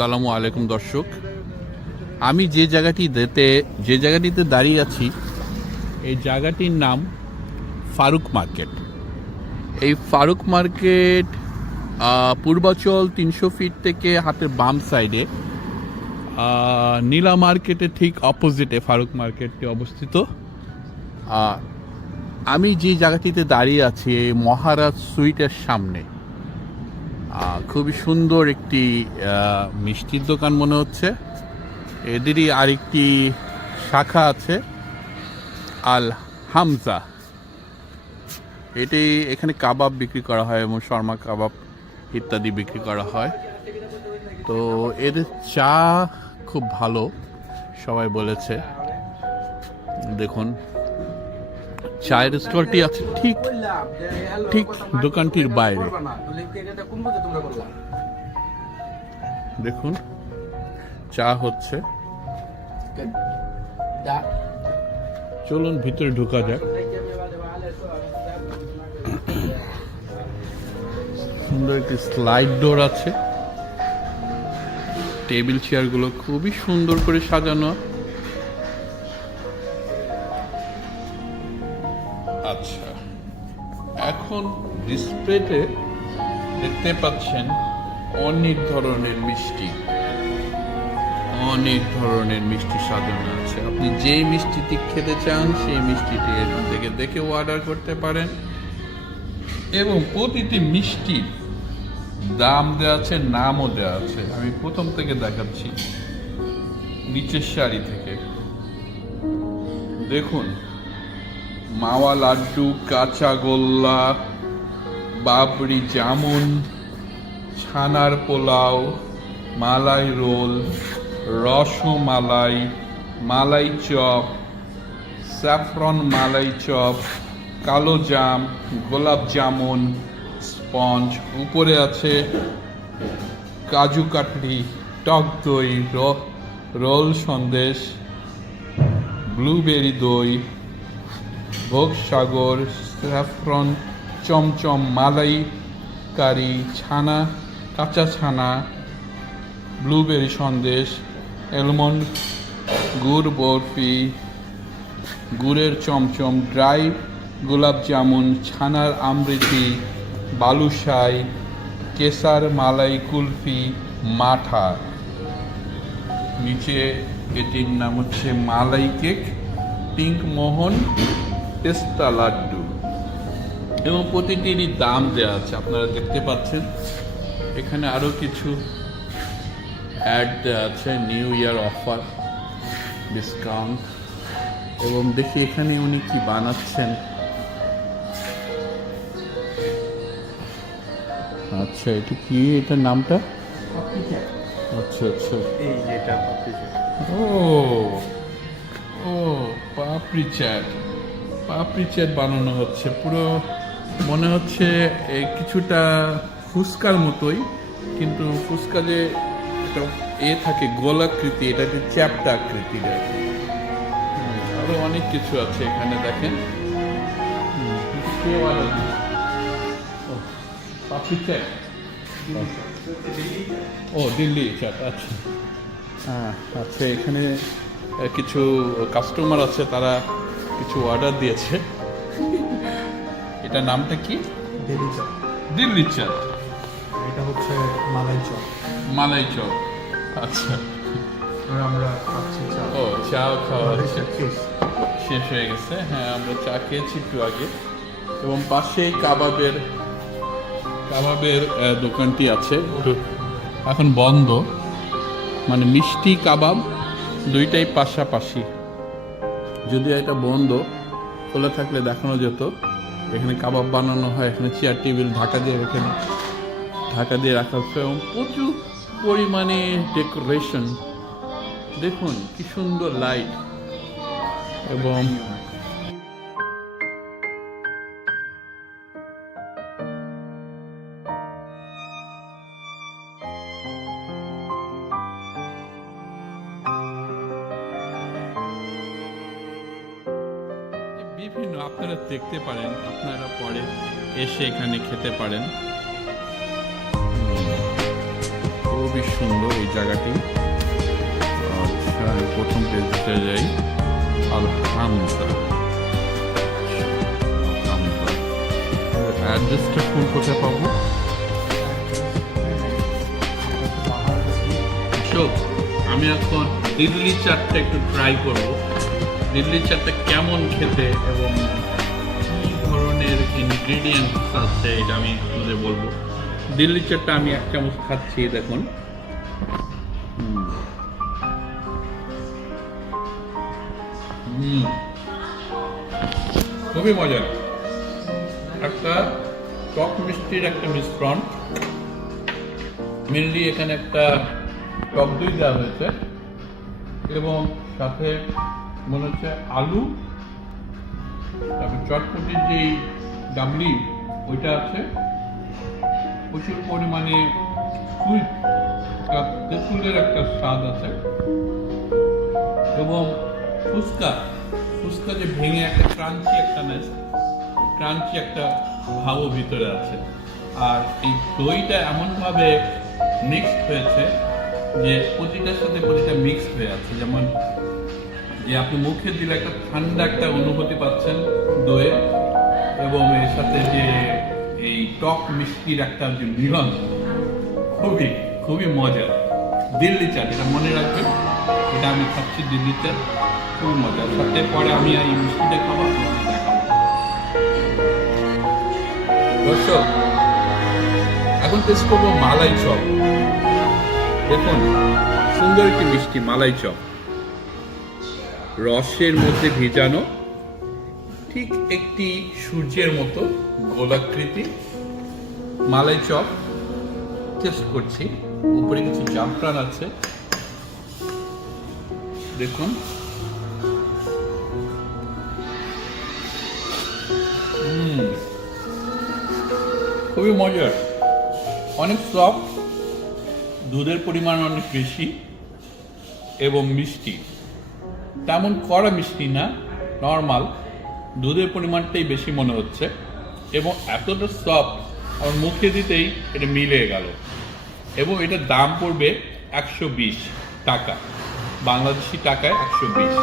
আসসালামু আলাইকুম দর্শক। আমি যে জায়গাটিতে যে জায়গাটিতে দাঁড়িয়ে আছি, এই জায়গাটির নাম ফারুক মার্কেট। এই ফারুক মার্কেট পূর্বাচল তিনশো ফিট থেকে হাতের বাম সাইডে নীলা মার্কেটের ঠিক অপোজিটে ফারুক মার্কেটটি অবস্থিত। আমি যে জায়গাটিতে দাঁড়িয়ে আছি, এই মহারাজ সুইটের সামনে। খুবই সুন্দর একটি মিষ্টির দোকান মনে হচ্ছে। এদেরই আরেকটি শাখা আছে, আল হামজা। এটি এখানে কাবাব বিক্রি করা হয়, এবং শর্মা কাবাব ইত্যাদি বিক্রি করা হয়। তো এদের চা খুব ভালো, সবাই বলেছে। দেখুন। চায়ের স্টলটি আছে ঠিক ঠিক দোকানটির বাইরে। দেখুন, চা হচ্ছে। চলুন, ভিতরে ঢোকা যাক। সুন্দর একটি স্লাইড ডোর আছে। টেবিল চেয়ারগুলো খুবই সুন্দর করে সাজানো। এখন ডিসপ্লেতে দেখতে পাচ্ছেন অনেক ধরনের মিষ্টি। অনেক ধরনের মিষ্টি সাজানো আছে। আপনি যেই মিষ্টিটি খেতে চান, সেই মিষ্টিটি এখান থেকে দেখে অর্ডার করতে পারেন। এবং প্রতিটি মিষ্টির দাম দেওয়া আছে, নামও দেওয়া আছে। আমি প্রথম থেকে দেখাচ্ছি, নিচের সারি থেকে। দেখুন মাওয়া লাড্ডু, কাঁচা গোল্লা, বাবরি জামুন, ছানার পোলাও, মালাই রোল, রসমালাই, মালাই চপ, স্যাফরন মালাই চপ, কালো জাম, গোলাপ জামুন, স্পঞ্জ। উপরে আছে কাজু কাটলি, টক দই রোল সন্দেশ, ব্লুবেরি দই ভোগ সাগর স্যাফরন, চমচম, মালাই, কারি ছানা, কাঁচা ছানা, ব্লুবেরি সন্দেশ, অ্যালমন্ড, গুড়, বরফি, গুড়ের চমচম, ড্রাই, গোলাপ জামুন, ছানার আমৃতি, বালুশাই, কেসার মালাই, কুলফি, মাঠা। নিচে এটির নাম হচ্ছে মালাই কেক, পিঙ্ক মোহন পেস্তা লাড্ডু। এবং প্রতিটিরই দাম দেওয়া আছে আপনারা দেখতে পাচ্ছেন। এখানে আরও কিছু অ্যাড দেওয়া আছে নিউ ইয়ার অফার ডিসকাউন্ট এবং দেখি এখানে উনি কি বানাচ্ছেন। আচ্ছা এটা কি? এটার নামটা? আচ্ছা আচ্ছা। এই যে এটা ও ও পাপড়ি চাট। পাপড়ি চাট বানানো হচ্ছে। পুরো মনে হচ্ছে কিছুটা ফুচকার মতোই, কিন্তু ফুচকা যে একটা এ থাকে গোলাকৃতি, এটা যে চ্যাপটা আকৃতির আর কি। অনেক কিছু আছে এখানে দেখেন। পাপড়ি ও, দিল্লি চাট আচ্ছা। হ্যাঁ আচ্ছা এখানে কিছু কাস্টমার আছে, তারা কিছু অর্ডার দিয়েছে। এটা নামটা কি? দিল্লি চপ দিল্লি চাট এটা হচ্ছে মালাই চপ মালাই চপ আচ্ছা। আমরা খাচ্ছি চা। ও চাও খাওয়া। শেষ। হয়ে গেছে। হ্যাঁ আমরা চা খেয়েছি একটু আগে। এবং পাশেই কাবাবের কাবাবের দোকানটি আছে। এখন বন্ধ। মানে মিষ্টি কাবাব দুইটাই পাশাপাশি। যদিও এটা বন্ধ, খোলা থাকলে দেখানো যেত। এখানে কাবাব বানানো হয়, এখানে চেয়ার টেবিল ঢাকা দিয়ে রেখে ঢাকা দিয়ে রাখা হচ্ছে এবং প্রচুর পরিমাণে ডেকোরেশন দেখুন, কি সুন্দর লাইট এবং দেখতে পারেন, আপনারা পরে এসে এখানে খেতে পারেন। খুবই সুন্দর এই জায়গাটি। আচ্ছা প্রথম পেজটা যাই। আলহামদা অ্যাড্রেসটা কোন কোথায় পাবো? আমি এখন ইডলি চাটটা একটু ট্রাই করব। ইডলি চাটটা কেমন খেতে এবং ধরনের ইনগ্রিডিয়েন্টস আছে এটা আমি আপনাদের বলব। দিল্লি চাটটা আমি এক চামচ খাচ্ছি, দেখুন। খুবই মজার। একটা টক মিষ্টির একটা মিশ্রণ। মেনলি এখানে একটা টক দই দেওয়া হয়েছে। এবং সাথে মনে হচ্ছে আলু। তারপর চটপটির যেই ডাবলি, ওইটা আছে? প্রচুর পরিমাণে তেঁতুলের একটা স্বাদ আছে। এবং ফুচকা ফুচকা যে ভেঙে একটা ক্রাঞ্চি একটা নেস ক্রাঞ্চি একটা ভাবও ভিতরে আছে। আর এই দইটা এমনভাবে মিক্সড হয়েছে যে প্রতিটার সাথে প্রতিটা মিক্স হয়ে আছে। যেমন যে আপনি মুখে দিলে একটা ঠান্ডা একটা অনুভূতি পাচ্ছেন দইয়ে। এবং এর সাথে যে এই টক মিষ্টির একটা যে মিলন, খুবই খুবই মজার। দিল্লি চাট, এটা মনে রাখবেন, এটা আমি খাচ্ছি দিল্লি চাট খুবই মজার। সাথে পরে আমি এই মিষ্টিটা খাব এখন টেস্ট করব মালাই চপ। দেখুন, সুন্দর একটি মিষ্টি মালাই চপ। রসের মধ্যে ভেজানো ঠিক একটি সূর্যের মতো গোলাকৃতি, মালাই চপ টেস্ট করছি। উপরে কিছু জাফরান আছে। দেখুন। খুবই মজার। অনেক সফট দুধের পরিমাণ অনেক বেশি এবং মিষ্টি। তেমন কড়া মিষ্টি না নর্মাল দুধের পরিমাণটাই বেশি মনে হচ্ছে এবং এতটা সফট আমার মুখে দিতেই এটা মিলে গেল। এবং এটার দাম পড়বে একশো বিশ টাকা, বাংলাদেশি টাকায় একশো বিশ।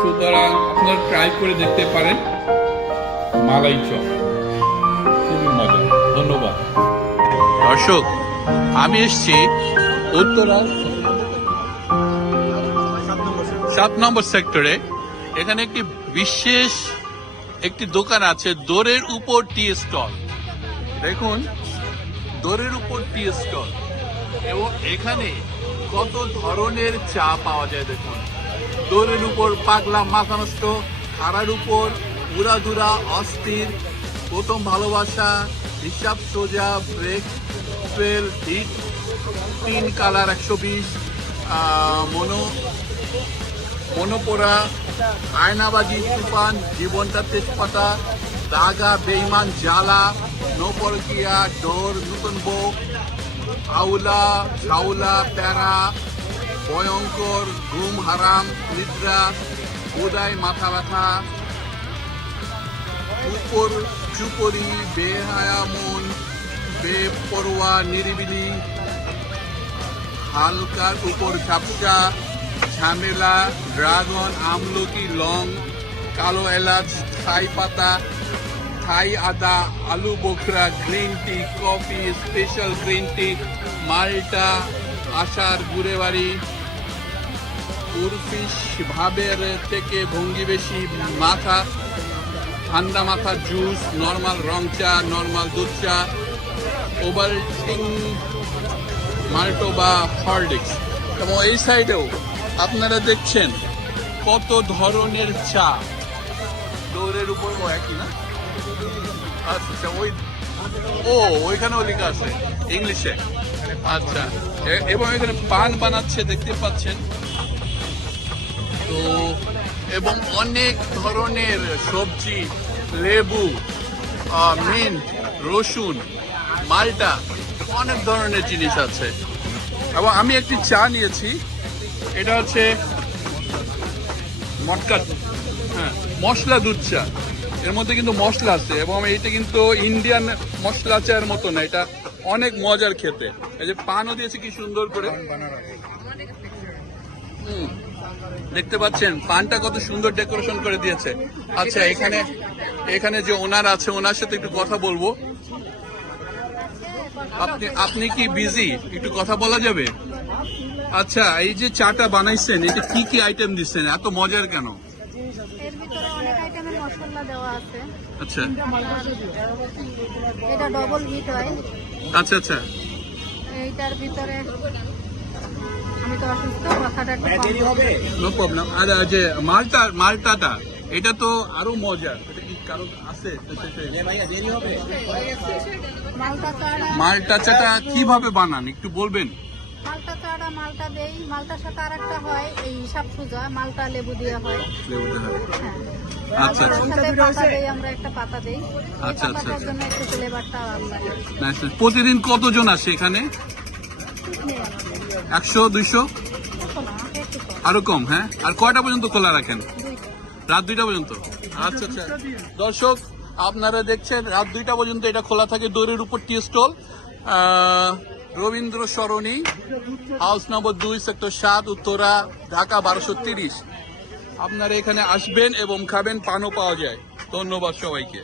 সুতরাং আপনারা ট্রাই করে দেখতে পারেন, মালাই চপ। খুবই মজা ধন্যবাদ। দর্শক, আমি এসছি উত্তরা সাত নম্বর সেক্টরে এখানে একটি বিশেষ একটি দোকান আছে দোরের উপর টি স্টল। দেখুন, দোরের উপর টি স্টল। এবং এখানে কত ধরনের চা পাওয়া যায় দেখুন। দোরের উপর পাগলা মাথা নষ্ট খাড়ার উপর উড়াধুরা, অস্থির, প্রথম ভালোবাসা, হিসাব সোজা, ব্রেক ফেল হিট, তিন কালার একশো বিশ মনো মনোপোড়া আয়নাবাজি, তুফান জীবনটা তেজপাতা দাগা বেইমান জ্বালা নৌপরকিয়া ডোর, নতুন বউ আউলা ঝাউলা, প্যারা, ভয়ঙ্কর, ঘুম হারাম, নিদ্রা উদয় মাথা ব্যথা, উপর চুপরি বেহায়া মন, বেপরোয়া, নিরিবিলি, হালকার উপর ঝাপসা ঝামেলা, ড্রাগন, আমলকি, লং, কালো এলাচ থাই পাতা, থাই আদা, আলু Bokhra, green tea, coffee, special green tea, মাল্টা আশার গুড়ে বাড়ি উর্ফিস ভাবের থেকে ভঙ্গি বেশি মাথা, ঠান্ডা মাথা, জুস, নর্মাল রং চা, নর্মাল দুধ চা ওভালটিং মাল্টো বা হরলিক্স। এবং এই সাইডেও আপনারা দেখছেন কত ধরনের চা। দৌড়ের উপর একই না? আচ্ছা ওই ও, ওইখানেও লেখা আছে ইংলিশে। আচ্ছা এবং এখানে পান বানাচ্ছে, দেখতে পাচ্ছেন। তো, এবং অনেক ধরনের সবজি, লেবু মিন্ট, রসুন, মালটা, অনেক ধরনের জিনিস আছে। এবং আমি একটি চা নিয়েছি। এটা হচ্ছে মটকা হ্যাঁ মশলা দুধ চা। এর মধ্যে কিন্তু মশলা আছে এবং এইটা কিন্তু ইন্ডিয়ান মশলা চায়ের মতো না, এটা অনেক মজার খেতে। এই যে পানও দিয়েছে কি সুন্দর করে। হুম। দেখতে পাচ্ছেন, পানটা কত সুন্দর ডেকোরেশন করে দিয়েছে। আচ্ছা এখানে এখানে যে ওনার আছে, ওনার সাথে একটু কথা বলব। আপনি আপনি কি বিজি একটু কথা বলা যাবে? আচ্ছা এই যে চাটা বানাইছেন এটা কি কি আইটেম দিচ্ছেন এত মজার কেন? এর ভিতরে অনেক আইটেমের মশলা দেওয়া আছে। আচ্ছা। এটা ডবল হিট হয় আচ্ছা আচ্ছা। এইটার ভিতরে আমি তো অসুস্থ কথাটা একটু কম নো প্রবলেম আর যে মালটা মালটাটা এটা তো আরও মজা এটা কি কারও আছে? মালটা চাটা কীভাবে বানান? একটু বলবেন? মালটা চাড়া মালটা দেই মালটার সাথে আর একটা হয় এই হিসাব সুজা মালটা লেবু দিয়ে হয়। হ্যাঁ। আচ্ছা দেই আমরা পাতা দেই। আচ্ছা, আচ্ছা, আচ্ছা। একটু nice. প্রতিদিন কতজন আসে এখানে? একশো দুইশো? একটু কম আরও কম হ্যাঁ? আর কয়টা পর্যন্ত খোলা রাখেন? রাত দুইটা পর্যন্ত? আচ্ছা আচ্ছা। দর্শক আপনারা দেখছেন রাত দুইটা পর্যন্ত এটা খোলা থাকে দৌড়ের উপর tea stall. Rabindra Sarani, house number দুই, সেক্টর সাত, উত্তরা, ঢাকা, বারোশো তিরিশ। আপনারা এখানে আসবেন এবং খাবেন, পানও পাওয়া যায়। ধন্যবাদ সবাইকে।